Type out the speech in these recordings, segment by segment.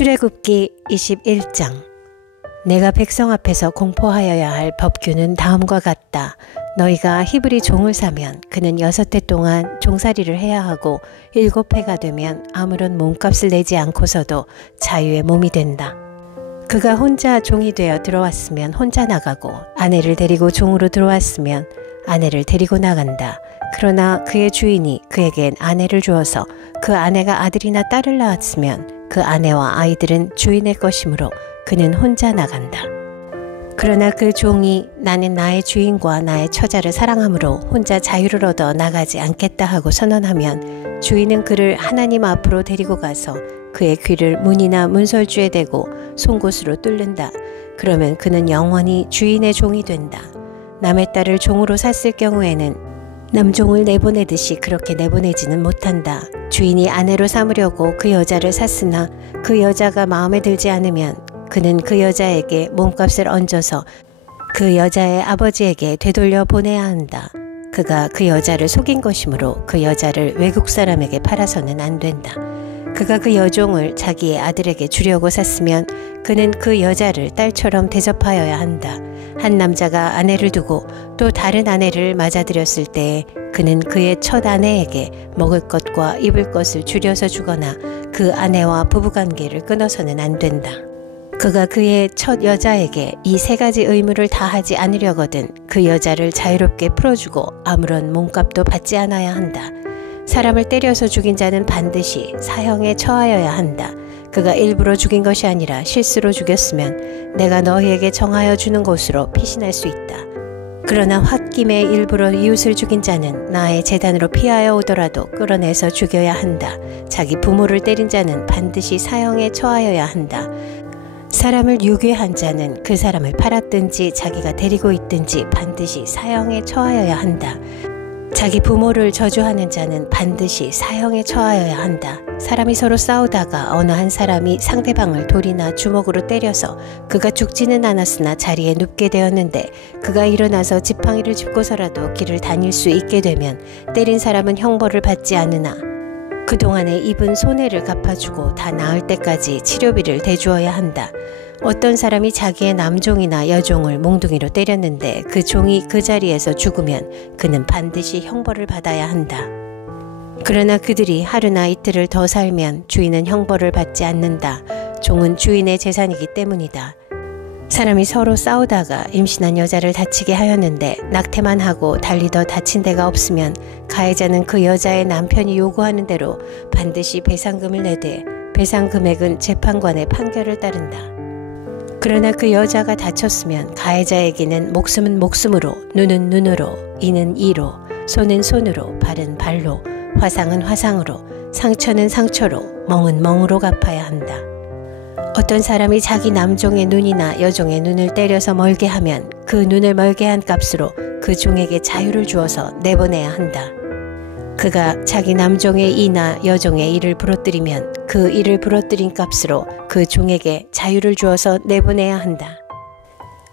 출애굽기 21장. 내가 백성 앞에서 공포하여야 할 법규는 다음과 같다. 너희가 히브리 종을 사면 그는 6해 동안 종살이를 해야 하고 7해가 되면 아무런 몸값을 내지 않고서도 자유의 몸이 된다. 그가 혼자 종이 되어 들어왔으면 혼자 나가고 아내를 데리고 종으로 들어왔으면 아내를 데리고 나간다. 그러나 그의 주인이 그에겐 아내를 주어서 그 아내가 아들이나 딸을 낳았으면 그 아내와 아이들은 주인의 것이므로 그는 혼자 나간다. 그러나 그 종이 나는 나의 주인과 나의 처자를 사랑하므로 혼자 자유를 얻어 나가지 않겠다 하고 선언하면 주인은 그를 하나님 앞으로 데리고 가서 그의 귀를 문이나 문설주에 대고 송곳으로 뚫는다. 그러면 그는 영원히 주인의 종이 된다. 남의 딸을 종으로 샀을 경우에는 남종을 내보내듯이 그렇게 내보내지는 못한다. 주인이 아내로 삼으려고 그 여자를 샀으나 그 여자가 마음에 들지 않으면 그는 그 여자에게 몸값을 얹어서 그 여자의 아버지에게 되돌려 보내야 한다. 그가 그 여자를 속인 것이므로 그 여자를 외국 사람에게 팔아서는 안 된다. 그가 그 여종을 자기의 아들에게 주려고 샀으면 그는 그 여자를 딸처럼 대접하여야 한다. 한 남자가 아내를 두고 또 다른 아내를 맞아들였을 때 그는 그의 첫 아내에게 먹을 것과 입을 것을 줄여서 주거나 그 아내와 부부관계를 끊어서는 안 된다. 그가 그의 첫 여자에게 이 3가지 의무를 다하지 않으려거든 그 여자를 자유롭게 풀어주고 아무런 몸값도 받지 않아야 한다. 사람을 때려서 죽인 자는 반드시 사형에 처하여야 한다. 그가 일부러 죽인 것이 아니라 실수로 죽였으면 내가 너희에게 정하여 주는 곳으로 피신할 수 있다. 그러나 홧김에 일부러 이웃을 죽인 자는 나의 제단으로 피하여 오더라도 끌어내서 죽여야 한다. 자기 부모를 때린 자는 반드시 사형에 처하여야 한다. 사람을 유괴한 자는 그 사람을 팔았든지 자기가 데리고 있든지 반드시 사형에 처하여야 한다. 자기 부모를 저주하는 자는 반드시 사형에 처하여야 한다. 사람이 서로 싸우다가 어느 한 사람이 상대방을 돌이나 주먹으로 때려서 그가 죽지는 않았으나 자리에 눕게 되었는데 그가 일어나서 지팡이를 짚고서라도 길을 다닐 수 있게 되면 때린 사람은 형벌을 받지 않으나 그동안에 입은 손해를 갚아주고 다 나을 때까지 치료비를 대주어야 한다. 어떤 사람이 자기의 남종이나 여종을 몽둥이로 때렸는데 그 종이 그 자리에서 죽으면 그는 반드시 형벌을 받아야 한다. 그러나 그들이 하루나 이틀을 더 살면 주인은 형벌을 받지 않는다. 종은 주인의 재산이기 때문이다. 사람이 서로 싸우다가 임신한 여자를 다치게 하였는데 낙태만 하고 달리 더 다친 데가 없으면 가해자는 그 여자의 남편이 요구하는 대로 반드시 배상금을 내되 배상 금액은 재판관의 판결을 따른다. 그러나 그 여자가 다쳤으면 가해자에게는 목숨은 목숨으로, 눈은 눈으로, 이는 이로, 손은 손으로, 발은 발로, 화상은 화상으로, 상처는 상처로, 멍은 멍으로 갚아야 한다. 어떤 사람이 자기 남종의 눈이나 여종의 눈을 때려서 멀게 하면 그 눈을 멀게 한 값으로 그 종에게 자유를 주어서 내보내야 한다. 그가 자기 남종의 이나 여종의 이를 부러뜨리면 그 이를 부러뜨린 값으로 그 종에게 자유를 주어서 내보내야 한다.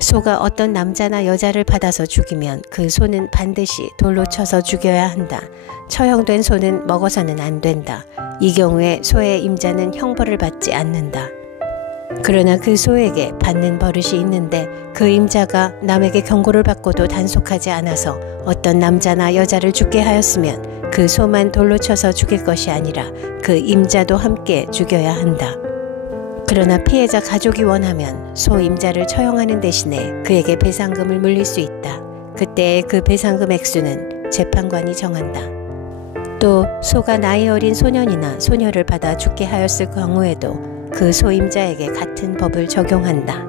소가 어떤 남자나 여자를 받아서 죽이면 그 소는 반드시 돌로 쳐서 죽여야 한다. 처형된 소는 먹어서는 안 된다. 이 경우에 소의 임자는 형벌을 받지 않는다. 그러나 그 소에게 받는 버릇이 있는데 그 임자가 남에게 경고를 받고도 단속하지 않아서 어떤 남자나 여자를 죽게 하였으면 그 소만 돌로 쳐서 죽일 것이 아니라 그 임자도 함께 죽여야 한다. 그러나 피해자 가족이 원하면 소 임자를 처형하는 대신에 그에게 배상금을 물릴 수 있다. 그때의 그 배상금 액수는 재판관이 정한다. 또 소가 나이 어린 소년이나 소녀를 받아 죽게 하였을 경우에도 그 소임자에게 같은 법을 적용한다.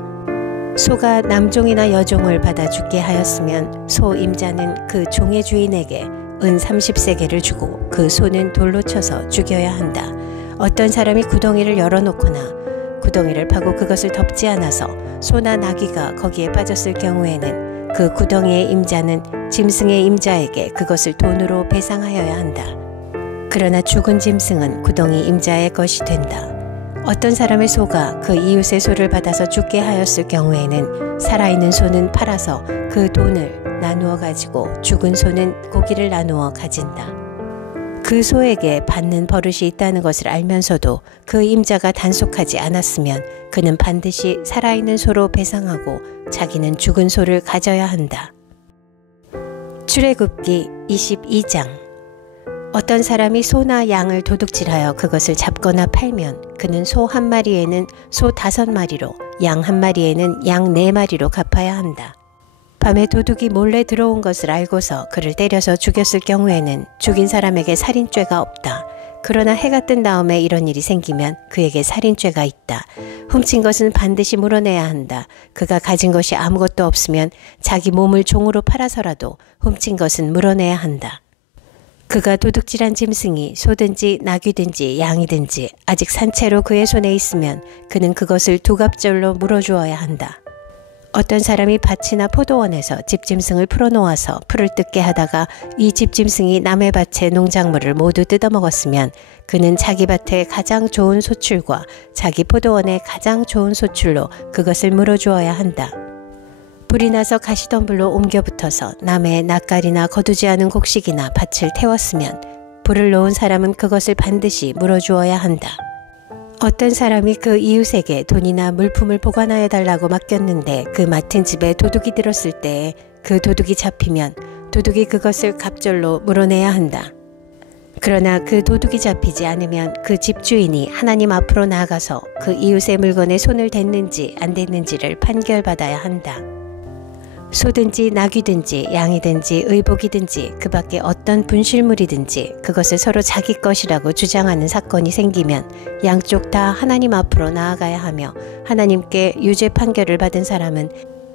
소가 남종이나 여종을 받아 죽게 하였으면 소임자는 그 종의 주인에게 은 30세겔을 주고 그 소는 돌로 쳐서 죽여야 한다. 어떤 사람이 구덩이를 열어놓거나 구덩이를 파고 그것을 덮지 않아서 소나 나귀가 거기에 빠졌을 경우에는 그 구덩이의 임자는 짐승의 임자에게 그것을 돈으로 배상하여야 한다. 그러나 죽은 짐승은 구덩이 임자의 것이 된다. 어떤 사람의 소가 그 이웃의 소를 받아서 죽게 하였을 경우에는 살아있는 소는 팔아서 그 돈을 나누어 가지고 죽은 소는 고기를 나누어 가진다. 그 소에게 받는 버릇이 있다는 것을 알면서도 그 임자가 단속하지 않았으면 그는 반드시 살아있는 소로 배상하고 자기는 죽은 소를 가져야 한다. 출애굽기 22장. 어떤 사람이 소나 양을 도둑질하여 그것을 잡거나 팔면 그는 소 한 마리에는 소 5마리로 양 한 마리에는 양 4마리로 갚아야 한다. 밤에 도둑이 몰래 들어온 것을 알고서 그를 때려서 죽였을 경우에는 죽인 사람에게 살인죄가 없다. 그러나 해가 뜬 다음에 이런 일이 생기면 그에게 살인죄가 있다. 훔친 것은 반드시 물어내야 한다. 그가 가진 것이 아무것도 없으면 자기 몸을 종으로 팔아서라도 훔친 것은 물어내야 한다. 그가 도둑질한 짐승이 소든지 나귀든지 양이든지 아직 산채로 그의 손에 있으면 그는 그것을 2갑절로 물어주어야 한다. 어떤 사람이 밭이나 포도원에서 집짐승을 풀어놓아서 풀을 뜯게 하다가 이 집짐승이 남의 밭의 농작물을 모두 뜯어먹었으면 그는 자기 밭의 가장 좋은 소출과 자기 포도원의 가장 좋은 소출로 그것을 물어주어야 한다. 불이 나서 가시덤불로 옮겨 붙어서 남의 낯갈이나 거두지 않은 곡식이나 밭을 태웠으면 불을 놓은 사람은 그것을 반드시 물어주어야 한다. 어떤 사람이 그 이웃에게 돈이나 물품을 보관하여 달라고 맡겼는데 그 맡은 집에 도둑이 들었을 때에 그 도둑이 잡히면 도둑이 그것을 갑절로 물어내야 한다. 그러나 그 도둑이 잡히지 않으면 그 집주인이 하나님 앞으로 나아가서 그 이웃의 물건에 손을 댔는지 안 댔는지를 판결받아야 한다. 소든지 나귀든지 양이든지 의복이든지 그 밖에 어떤 분실물이든지 그것을 서로 자기 것이라고 주장하는 사건이 생기면 양쪽 다 하나님 앞으로 나아가야 하며 하나님께 유죄 판결을 받은 사람은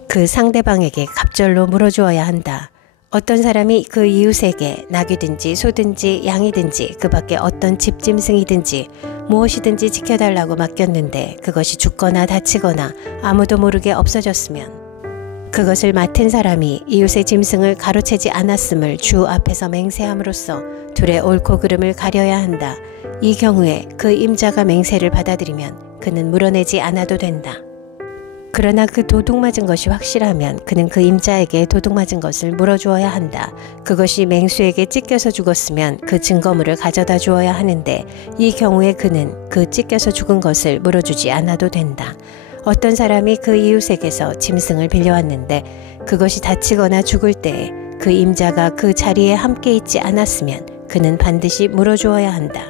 그 상대방에게 갑절로 물어주어야 한다. 어떤 사람이 그 이웃에게 나귀든지 소든지 양이든지 그 밖에 어떤 집짐승이든지 무엇이든지 지켜달라고 맡겼는데 그것이 죽거나 다치거나 아무도 모르게 없어졌으면 그것을 맡은 사람이 이웃의 짐승을 가로채지 않았음을 주 앞에서 맹세함으로써 둘의 옳고 그름을 가려야 한다. 이 경우에 그 임자가 맹세를 받아들이면 그는 물어내지 않아도 된다. 그러나 그 도둑 맞은 것이 확실하면 그는 그 임자에게 도둑 맞은 것을 물어주어야 한다. 그것이 맹수에게 찢겨서 죽었으면 그 증거물을 가져다 주어야 하는데 이 경우에 그는 그 찢겨서 죽은 것을 물어주지 않아도 된다. 어떤 사람이 그 이웃에게서 짐승을 빌려왔는데 그것이 다치거나 죽을 때에 그 임자가 그 자리에 함께 있지 않았으면 그는 반드시 물어주어야 한다.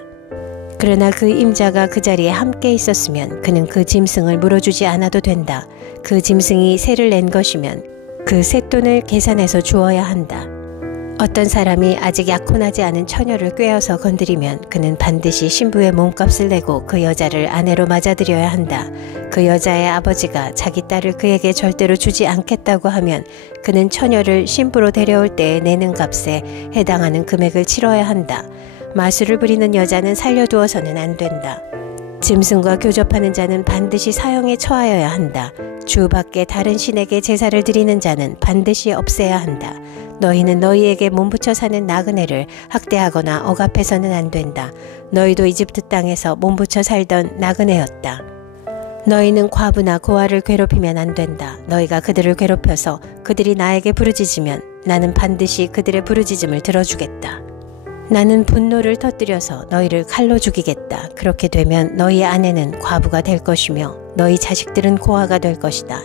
그러나 그 임자가 그 자리에 함께 있었으면 그는 그 짐승을 물어주지 않아도 된다. 그 짐승이 세를 낸 것이면 그 쇳돈을 계산해서 주어야 한다. 어떤 사람이 아직 약혼하지 않은 처녀를 꿰어서 건드리면 그는 반드시 신부의 몸값을 내고 그 여자를 아내로 맞아들여야 한다. 그 여자의 아버지가 자기 딸을 그에게 절대로 주지 않겠다고 하면 그는 처녀를 신부로 데려올 때에 내는 값에 해당하는 금액을 치러야 한다. 마술을 부리는 여자는 살려두어서는 안 된다. 짐승과 교접하는 자는 반드시 사형에 처하여야 한다. 주 밖에 다른 신에게 제사를 드리는 자는 반드시 없애야 한다. 너희는 너희에게 몸붙여 사는 나그네를 학대하거나 억압해서는 안 된다. 너희도 이집트 땅에서 몸붙여 살던 나그네였다. 너희는 과부나 고아를 괴롭히면 안 된다. 너희가 그들을 괴롭혀서 그들이 나에게 부르짖으면 나는 반드시 그들의 부르짖음을 들어주겠다. 나는 분노를 터뜨려서 너희를 칼로 죽이겠다. 그렇게 되면 너희 아내는 과부가 될 것이며 너희 자식들은 고아가 될 것이다.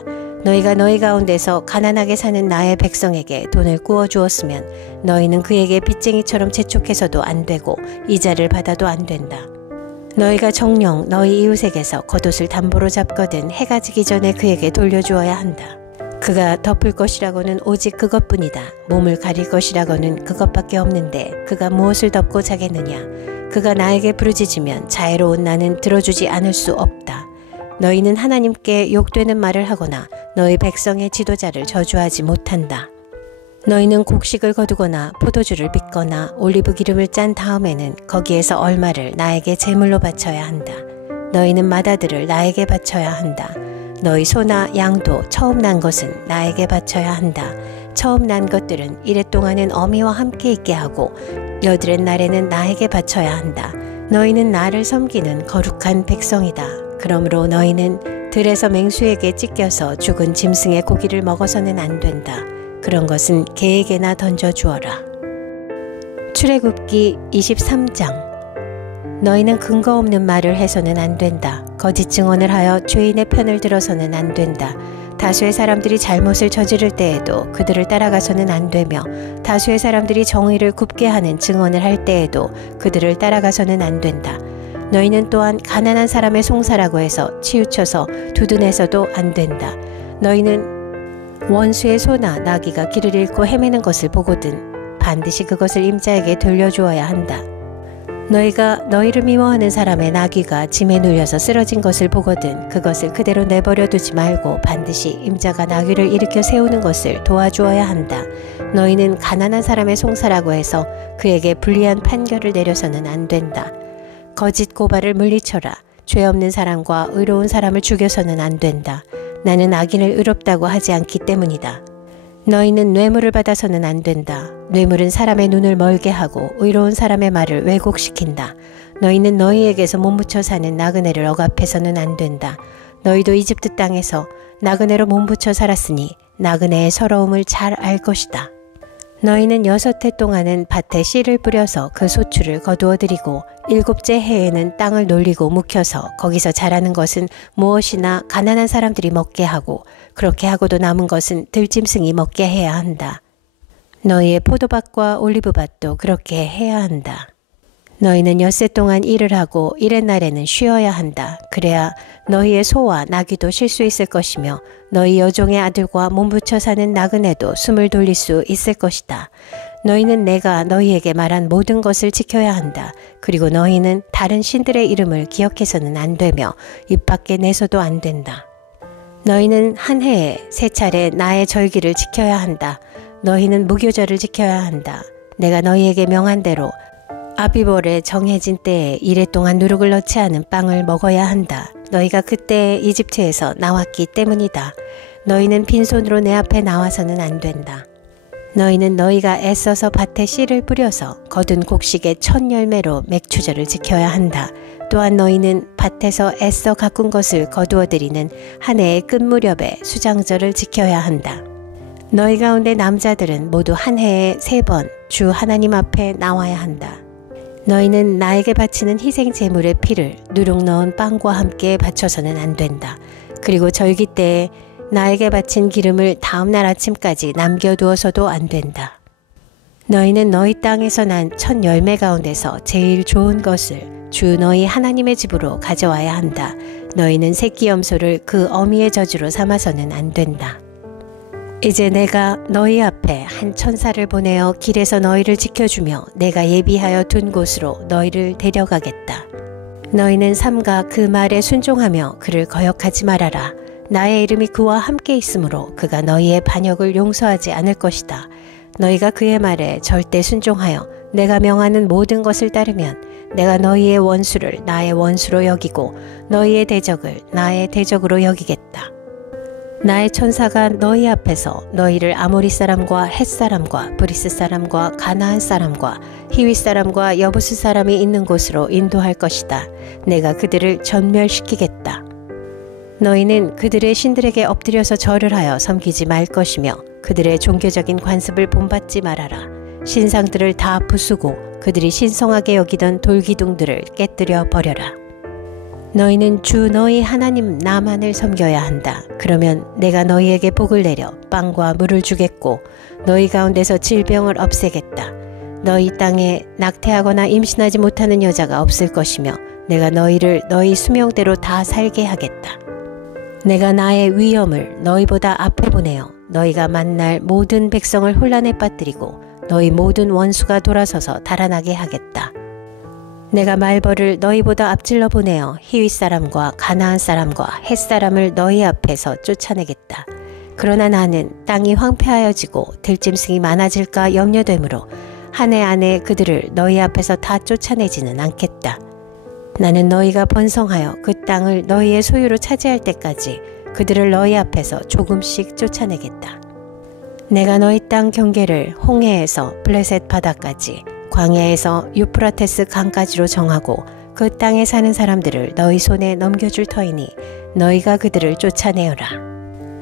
너희가 너희 가운데서 가난하게 사는 나의 백성에게 돈을 구워 주었으면 너희는 그에게 빚쟁이처럼 재촉해서도 안 되고 이자를 받아도 안 된다. 너희가 정녕 너희 이웃에게서 겉옷을 담보로 잡거든 해가 지기 전에 그에게 돌려주어야 한다. 그가 덮을 것이라고는 오직 그것뿐이다. 몸을 가릴 것이라고는 그것밖에 없는데 그가 무엇을 덮고 자겠느냐. 그가 나에게 부르짖으면 자애로운 나는 들어주지 않을 수 없다. 너희는 하나님께 욕되는 말을 하거나 너희 백성의 지도자를 저주하지 못한다. 너희는 곡식을 거두거나 포도주를 빚거나 올리브 기름을 짠 다음에는 거기에서 얼마를 나에게 제물로 바쳐야 한다. 너희는 맏아들을 나에게 바쳐야 한다. 너희 소나 양도 처음 난 것은 나에게 바쳐야 한다. 처음 난 것들은 이랫 동안은 어미와 함께 있게 하고 여드렛 날에는 나에게 바쳐야 한다. 너희는 나를 섬기는 거룩한 백성이다. 그러므로 너희는 들에서 맹수에게 찢겨서 죽은 짐승의 고기를 먹어서는 안 된다. 그런 것은 개에게나 던져 주어라. 출애굽기 23장. 너희는 근거 없는 말을 해서는 안 된다. 거짓 증언을 하여 죄인의 편을 들어서는 안 된다. 다수의 사람들이 잘못을 저지를 때에도 그들을 따라가서는 안 되며 다수의 사람들이 정의를 굽게 하는 증언을 할 때에도 그들을 따라가서는 안 된다. 너희는 또한 가난한 사람의 송사라고 해서 치우쳐서 두둔해서도 안 된다. 너희는 원수의 소나 나귀가 길을 잃고 헤매는 것을 보거든 반드시 그것을 임자에게 돌려주어야 한다. 너희가 너희를 미워하는 사람의 나귀가 짐에 눌려서 쓰러진 것을 보거든 그것을 그대로 내버려 두지 말고 반드시 임자가 나귀를 일으켜 세우는 것을 도와주어야 한다. 너희는 가난한 사람의 송사라고 해서 그에게 불리한 판결을 내려서는 안 된다. 거짓 고발을 물리쳐라. 죄 없는 사람과 의로운 사람을 죽여서는 안 된다. 나는 악인을 의롭다고 하지 않기 때문이다. 너희는 뇌물을 받아서는 안 된다. 뇌물은 사람의 눈을 멀게 하고 의로운 사람의 말을 왜곡시킨다. 너희는 너희에게서 몸부쳐 사는 나그네를 억압해서는 안 된다. 너희도 이집트 땅에서 나그네로 몸부쳐 살았으니 나그네의 서러움을 잘 알 것이다. 너희는 6해 동안은 밭에 씨를 뿌려서 그 소출을 거두어들이고 7째 해에는 땅을 놀리고 묵혀서 거기서 자라는 것은 무엇이나 가난한 사람들이 먹게 하고 그렇게 하고도 남은 것은 들짐승이 먹게 해야 한다. 너희의 포도밭과 올리브밭도 그렇게 해야 한다. 너희는 6해 동안 일을 하고 일의 날에는 쉬어야 한다. 그래야 너희의 소와 나귀도 쉴 수 있을 것이며 너희 여종의 아들과 몸부쳐 사는 나그네도 숨을 돌릴 수 있을 것이다. 너희는 내가 너희에게 말한 모든 것을 지켜야 한다. 그리고 너희는 다른 신들의 이름을 기억해서는 안 되며 입 밖에 내서도 안 된다. 너희는 한 해에 3차례 나의 절기를 지켜야 한다. 너희는 무교절을 지켜야 한다. 내가 너희에게 명한 대로 아비벌에 정해진 때에 1해 동안 누룩을 넣지 않은 빵을 먹어야 한다. 너희가 그때 이집트에서 나왔기 때문이다. 너희는 빈손으로 내 앞에 나와서는 안 된다. 너희는 너희가 애써서 밭에 씨를 뿌려서 거둔 곡식의 첫 열매로 맥추절을 지켜야 한다. 또한 너희는 밭에서 애써 가꾼 것을 거두어들이는 한 해의 끝 무렵에 수장절을 지켜야 한다. 너희 가운데 남자들은 모두 한 해에 3번 주 하나님 앞에 나와야 한다. 너희는 나에게 바치는 희생 제물의 피를 누룩 넣은 빵과 함께 바쳐서는 안 된다. 그리고 절기 때에 나에게 바친 기름을 다음 날 아침까지 남겨두어서도 안 된다. 너희는 너희 땅에서 난 첫 열매 가운데서 제일 좋은 것을 주 너희 하나님의 집으로 가져와야 한다. 너희는 새끼 염소를 그 어미의 저주로 삼아서는 안 된다. 이제 내가 너희 앞에 한 천사를 보내어 길에서 너희를 지켜주며 내가 예비하여 둔 곳으로 너희를 데려가겠다. 너희는 삼가 그 말에 순종하며 그를 거역하지 말아라. 나의 이름이 그와 함께 있으므로 그가 너희의 반역을 용서하지 않을 것이다. 너희가 그의 말에 절대 순종하여 내가 명하는 모든 것을 따르면 내가 너희의 원수를 나의 원수로 여기고 너희의 대적을 나의 대적으로 여기겠다. 나의 천사가 너희 앞에서 너희를 아모리 사람과 헷 사람과 브리스 사람과 가나안 사람과 히윗 사람과 여부스 사람이 있는 곳으로 인도할 것이다. 내가 그들을 전멸시키겠다. 너희는 그들의 신들에게 엎드려서 절을 하여 섬기지 말 것이며 그들의 종교적인 관습을 본받지 말아라. 신상들을 다 부수고 그들이 신성하게 여기던 돌기둥들을 깨뜨려 버려라. 너희는 주 너희 하나님 나만을 섬겨야 한다. 그러면 내가 너희에게 복을 내려 빵과 물을 주겠고 너희 가운데서 질병을 없애겠다. 너희 땅에 낙태하거나 임신하지 못하는 여자가 없을 것이며 내가 너희를 너희 수명대로 다 살게 하겠다. 내가 나의 위엄을 너희보다 앞에 보내어 너희가 만날 모든 백성을 혼란에 빠뜨리고 너희 모든 원수가 돌아서서 달아나게 하겠다. 내가 말벌을 너희보다 앞질러 보내어 히윗 사람과 가나안 사람과 헷 사람을 너희 앞에서 쫓아내겠다. 그러나 나는 땅이 황폐하여지고 들짐승이 많아질까 염려되므로 한 해 안에 그들을 너희 앞에서 다 쫓아내지는 않겠다. 나는 너희가 번성하여 그 땅을 너희의 소유로 차지할 때까지 그들을 너희 앞에서 조금씩 쫓아내겠다. 내가 너희 땅 경계를 홍해에서 블레셋 바다까지 광야에서 유프라테스 강까지로 정하고 그 땅에 사는 사람들을 너희 손에 넘겨줄 터이니 너희가 그들을 쫓아내어라.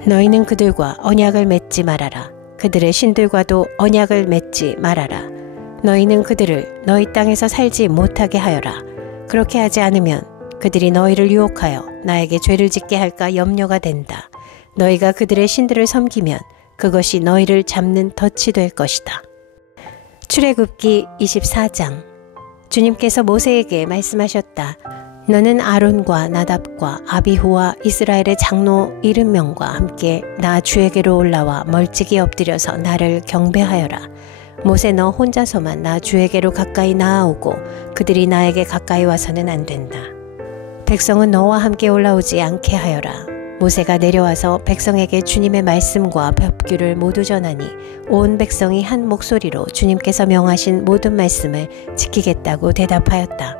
너희는 그들과 언약을 맺지 말아라. 그들의 신들과도 언약을 맺지 말아라. 너희는 그들을 너희 땅에서 살지 못하게 하여라. 그렇게 하지 않으면 그들이 너희를 유혹하여 나에게 죄를 짓게 할까 염려가 된다. 너희가 그들의 신들을 섬기면 그것이 너희를 잡는 덫이 될 것이다. 출애굽기 24장. 주님께서 모세에게 말씀하셨다. 너는 아론과 나답과 아비후와 이스라엘의 장로 70명과 함께 나 주에게로 올라와 멀찍이 엎드려서 나를 경배하여라. 모세 너 혼자서만 나 주에게로 가까이 나아오고 그들이 나에게 가까이 와서는 안 된다. 백성은 너와 함께 올라오지 않게 하여라. 모세가 내려와서 백성에게 주님의 말씀과 법규를 모두 전하니 온 백성이 한 목소리로 주님께서 명하신 모든 말씀을 지키겠다고 대답하였다.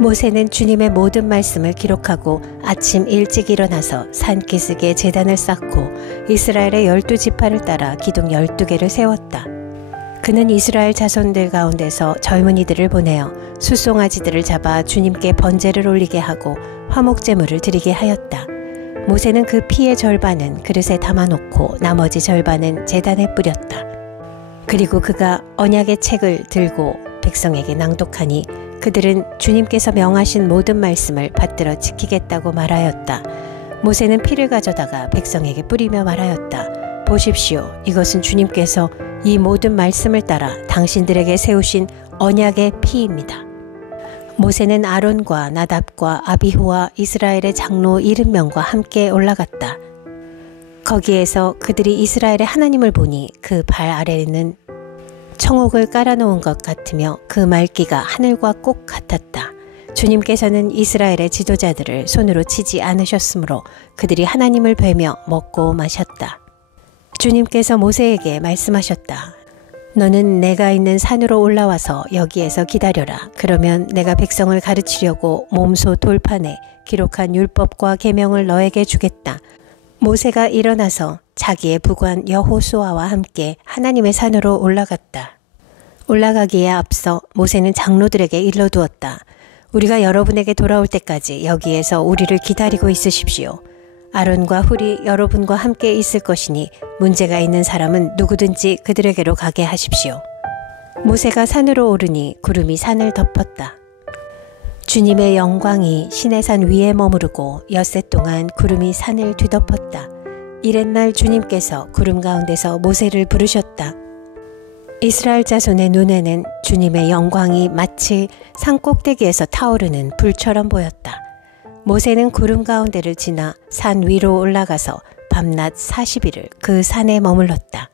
모세는 주님의 모든 말씀을 기록하고 아침 일찍 일어나서 산기슭에 제단을 쌓고 이스라엘의 12지파를 따라 기둥 12개를 세웠다. 그는 이스라엘 자손들 가운데서 젊은이들을 보내어 숫송아지들을 잡아 주님께 번제를 올리게 하고 화목제물을 드리게 하였다. 모세는 그 피의 절반은 그릇에 담아놓고 나머지 절반은 제단에 뿌렸다. 그리고 그가 언약의 책을 들고 백성에게 낭독하니 그들은 주님께서 명하신 모든 말씀을 받들어 지키겠다고 말하였다. 모세는 피를 가져다가 백성에게 뿌리며 말하였다. 보십시오. 이것은 주님께서 이 모든 말씀을 따라 당신들에게 세우신 언약의 피입니다. 모세는 아론과 나답과 아비후와 이스라엘의 장로 70명과 함께 올라갔다. 거기에서 그들이 이스라엘의 하나님을 보니 그 발 아래에는 청옥을 깔아놓은 것 같으며 그 말기가 하늘과 꼭 같았다. 주님께서는 이스라엘의 지도자들을 손으로 치지 않으셨으므로 그들이 하나님을 뵈며 먹고 마셨다. 주님께서 모세에게 말씀하셨다. 너는 내가 있는 산으로 올라와서 여기에서 기다려라. 그러면 내가 백성을 가르치려고 몸소 돌판에 기록한 율법과 계명을 너에게 주겠다. 모세가 일어나서 자기의 부관 여호수아와 함께 하나님의 산으로 올라갔다. 올라가기에 앞서 모세는 장로들에게 일러두었다. 우리가 여러분에게 돌아올 때까지 여기에서 우리를 기다리고 있으십시오. 아론과 훌이 여러분과 함께 있을 것이니 문제가 있는 사람은 누구든지 그들에게로 가게 하십시오. 모세가 산으로 오르니 구름이 산을 덮었다. 주님의 영광이 시내산 위에 머무르고 엿새 동안 구름이 산을 뒤덮었다. 이튿날 주님께서 구름 가운데서 모세를 부르셨다. 이스라엘 자손의 눈에는 주님의 영광이 마치 산 꼭대기에서 타오르는 불처럼 보였다. 모세는 구름 가운데를 지나 산 위로 올라가서 밤낮 40일을 그 산에 머물렀다.